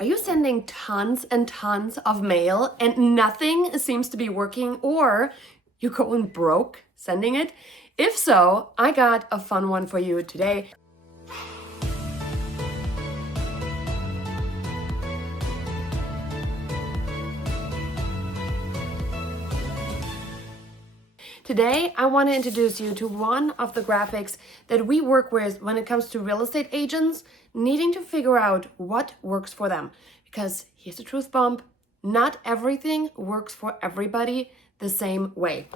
Are you sending tons and tons of mail and nothing seems to be working, or you're going broke sending it? If so, I got a fun one for you today. Today, I want to introduce you to one of the graphics that we work with when it comes to real estate agents needing to figure out what works for them. Because here's the truth bomb, not everything works for everybody the same way.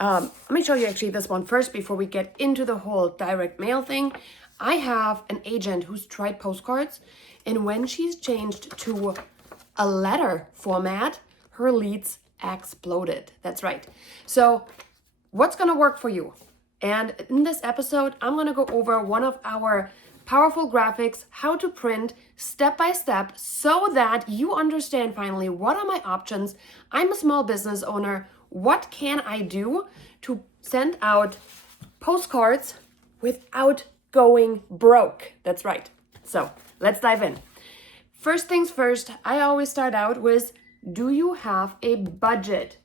Let me show you actually this one first before we get into the whole direct mail thing. I have an agent who's tried postcards, and when she's changed to a letter format, her leads exploded. That's right. So what's going to work for you? And in this episode, I'm going to go over one of our powerful graphics, how to print step by step so that you understand finally what are my options. I'm a small business owner. What can I do to send out postcards without going broke? That's right. So let's dive in. First things first, I always start out with, do you have a budget?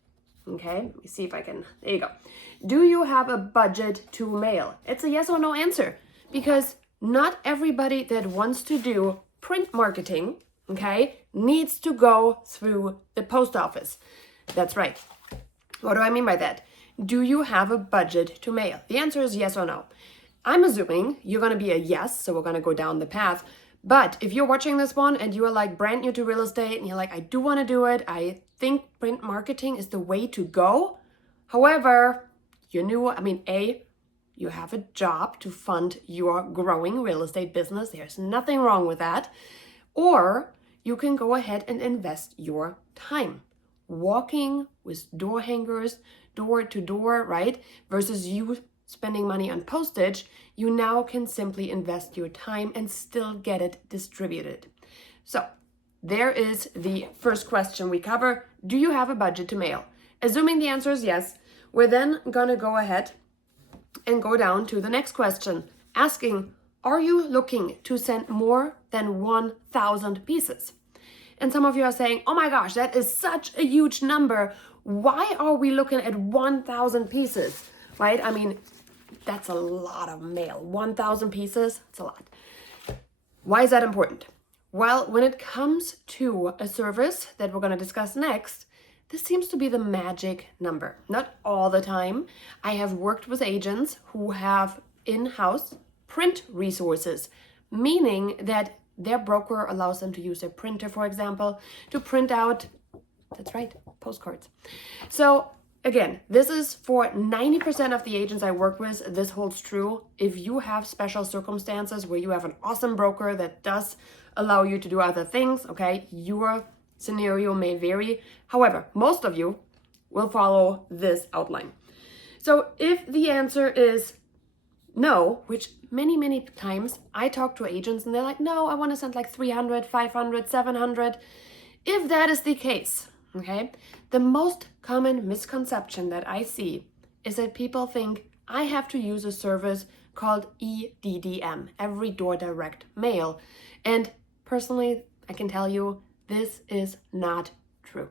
Okay, let me see if I can, there you go. Do you have a budget to mail? It's a yes or no answer, because not everybody that wants to do print marketing, okay, needs to go through the post office. That's right. What do I mean by that? Do you have a budget to mail? The answer is yes or no. I'm assuming you're gonna be a yes, so we're gonna go down the path. But if you're watching this one and you are like brand new to real estate and you're like, I do want to do it, I think print marketing is the way to go. However, you're new, you have a job to fund your growing real estate business. There's nothing wrong with that. Or you can go ahead and invest your time. Walking with door hangers, door to door, right? Versus you spending money on postage, you now can simply invest your time and still get it distributed. So there is the first question we cover. Do you have a budget to mail? Assuming the answer is yes, we're then gonna go ahead and go down to the next question, asking, are you looking to send more than 1,000 pieces? And some of you are saying, oh my gosh, that is such a huge number. Why are we looking at 1,000 pieces, right? I mean, that's a lot of mail. 1,000 pieces, it's a lot. Why is that important? Well, when it comes to a service that we're going to discuss next, this seems to be the magic number. Not all the time. I have worked with agents who have in-house print resources, meaning that their broker allows them to use their printer, for example, to print out, that's right, postcards. So again, this is for 90% of the agents I work with. This holds true. If you have special circumstances where you have an awesome broker that does allow you to do other things, okay, your scenario may vary. However, most of you will follow this outline. So if the answer is no, which many times I talk to agents and they're like, no, I want to send like 300, 500, 700. If that is the case, okay, the most common misconception that I see is that people think I have to use a service called EDDM, Every Door Direct Mail. And personally, I can tell you, this is not true.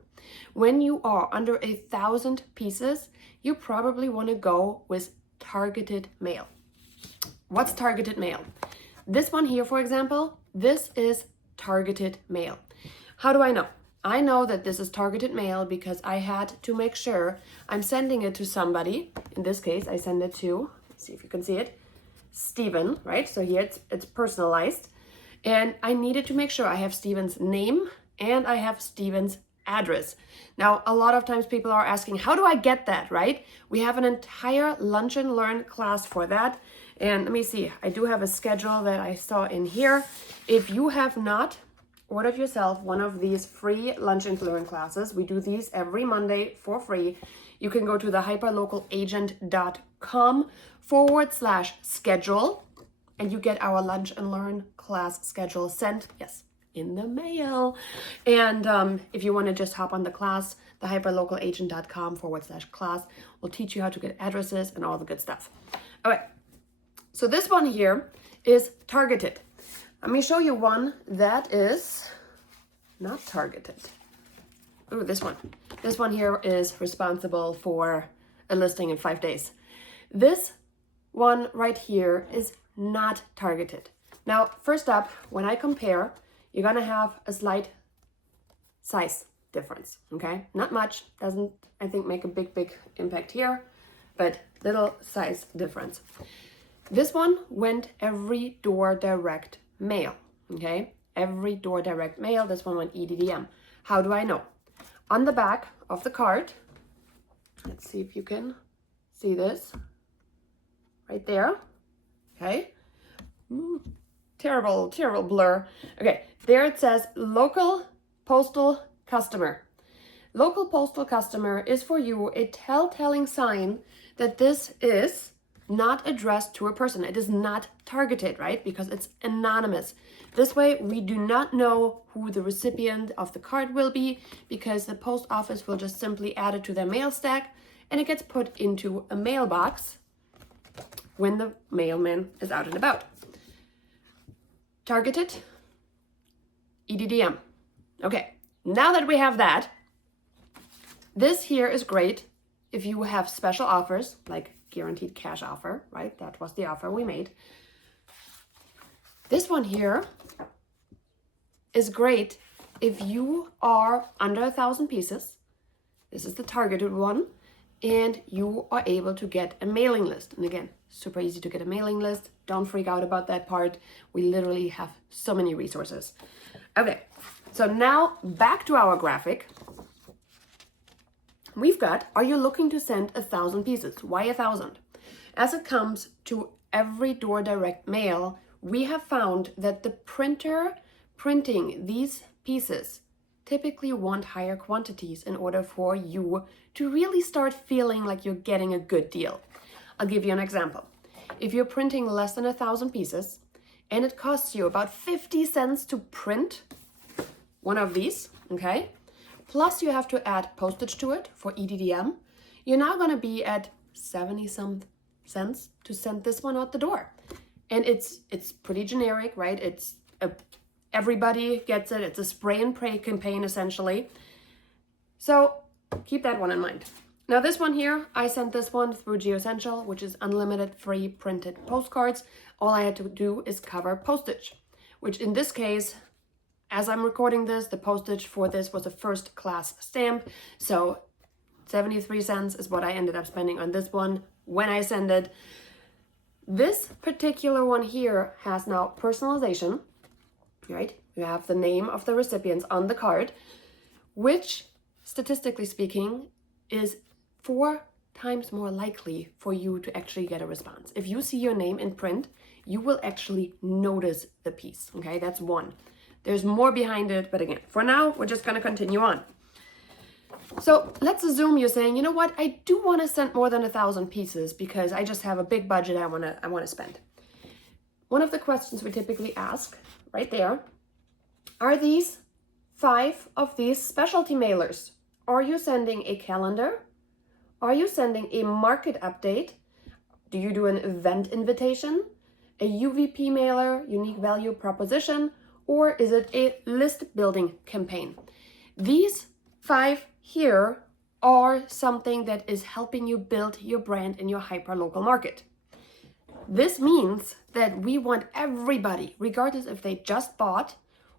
When you are under 1,000 pieces, you probably want to go with targeted mail. What's targeted mail? This one here, for example, this is targeted mail. How do I know? I know that this is targeted mail because I had to make sure I'm sending it to somebody. In this case, I send it to, let's see if you can see it, Steven, right? So here it's personalized. And I needed to make sure I have Steven's name and I have Steven's address. Now, a lot of times people are asking, how do I get that, right? We have an entire Lunch and Learn class for that. And let me see, I do have a schedule that I saw in here. If you have not ordered yourself one of these free Lunch and Learn classes, we do these every Monday for free. You can go to the hyperlocalagent.com/schedule and you get our Lunch and Learn class schedule sent, yes, in the mail. And if you want to just hop on the class, the hyperlocalagent.com/class will teach you how to get addresses and all the good stuff. All right. So this one here is targeted. Let me show you one that is not targeted. Ooh, this one. This one here is responsible for a listing in 5 days. This one right here is not targeted. Now, first up, when I compare, you're gonna have a slight size difference, okay? Not much, doesn't, I think, make a big impact here, but little size difference. This one went every door direct mail, okay? Every door direct mail, this one went EDDM. How do I know? On the back of the card, let's see if you can see this, right there, okay? Terrible blur. Okay, there it says local postal customer. Local postal customer is for you a telltale sign that this is not addressed to a person. It is not targeted, right? Because it's anonymous. This way, we do not know who the recipient of the card will be, because the post office will just simply add it to their mail stack and it gets put into a mailbox when the mailman is out and about. Targeted, EDDM. Okay, now that we have that, this here is great if you have special offers, like guaranteed cash offer, right? That was the offer we made. This one here is great if you are under 1,000 pieces. This is the targeted one, and you are able to get a mailing list. And again, super easy to get a mailing list. Don't freak out about that part. We literally have so many resources. Okay, so now back to our graphic. We've got, are you looking to send 1,000 pieces? Why 1,000? As it comes to every door direct mail, we have found that the printer printing these pieces typically want higher quantities in order for you to really start feeling like you're getting a good deal. I'll give you an example. If you're printing less than 1,000 pieces and it costs you about 50 cents to print one of these, okay? Plus you have to add postage to it for EDDM, you're now gonna be at 70 some cents to send this one out the door. And it's pretty generic, right? Everybody gets it. It's a spray and pray campaign, essentially. So keep that one in mind. Now this one here, I sent this one through GeoEssential, which is unlimited free printed postcards. All I had to do is cover postage, which in this case, as I'm recording this, the postage for this was a first class stamp. So 73 cents is what I ended up spending on this one when I send it. This particular one here has now personalization, right? You have the name of the recipients on the card, which statistically speaking is 4 times more likely for you to actually get a response. If you see your name in print, you will actually notice the piece, okay? That's one. There's more behind it, but again, for now, we're just gonna continue on. So let's assume you're saying, you know what, I do want to send more than 1,000 pieces because I just have a big budget I wanna spend. One of the questions we typically ask, right there, are these 5 of these specialty mailers? Are you sending a calendar? Are you sending a market update? Do you do an event invitation? A UVP mailer, unique value proposition? Or is it a list building campaign? These 5 here are something that is helping you build your brand in your hyper-local market. This means that we want everybody, regardless if they just bought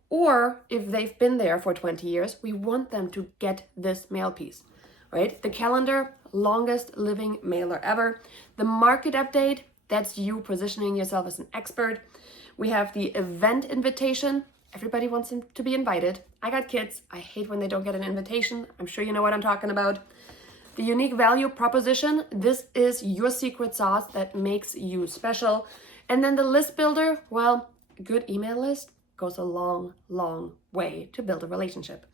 or if they've been there for 20 years, we want them to get this mail piece, right? The calendar, longest living mailer ever. The market update, that's you positioning yourself as an expert. We have the event invitation. Everybody wants them to be invited. I got kids. I hate when they don't get an invitation. I'm sure you know what I'm talking about. The unique value proposition. This is your secret sauce that makes you special. And then the list builder. Well, a good email list goes a long, long way to build a relationship.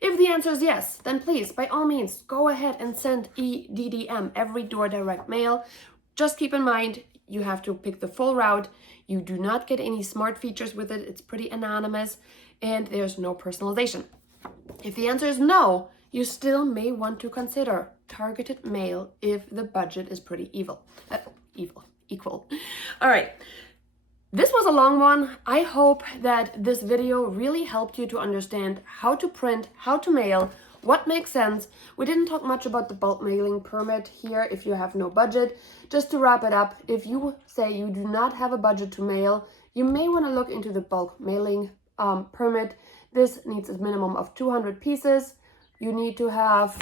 If the answer is yes, then please, by all means, go ahead and send EDDM, every door direct mail. Just keep in mind, you have to pick the full route. You do not get any smart features with it. It's pretty anonymous and there's no personalization. If the answer is no, you still may want to consider targeted mail if the budget is pretty equal. All right. This was a long one. I hope that this video really helped you to understand how to print, how to mail, what makes sense. We didn't talk much about the bulk mailing permit here if you have no budget. Just to wrap it up, if you say you do not have a budget to mail, you may want to look into the bulk mailing permit. This needs a minimum of 200 pieces. You need to have,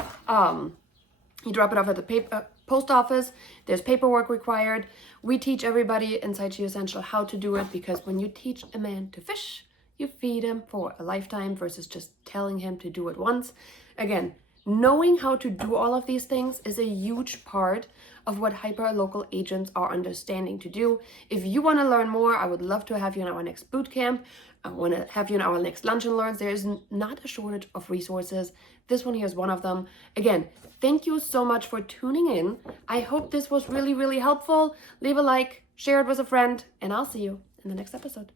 you drop it off at the post office. There's paperwork required. We teach everybody inside She Essential how to do it, because when you teach a man to fish, you feed him for a lifetime versus just telling him to do it once. Again, knowing how to do all of these things is a huge part of what hyper-local agents are understanding to do. If you want to learn more, I would love to have you in our next boot camp. I want to have you in our next Lunch and Learns. There is not a shortage of resources. This one here is one of them. Again, thank you so much for tuning in. I hope this was really, really helpful. Leave a like, share it with a friend, and I'll see you in the next episode.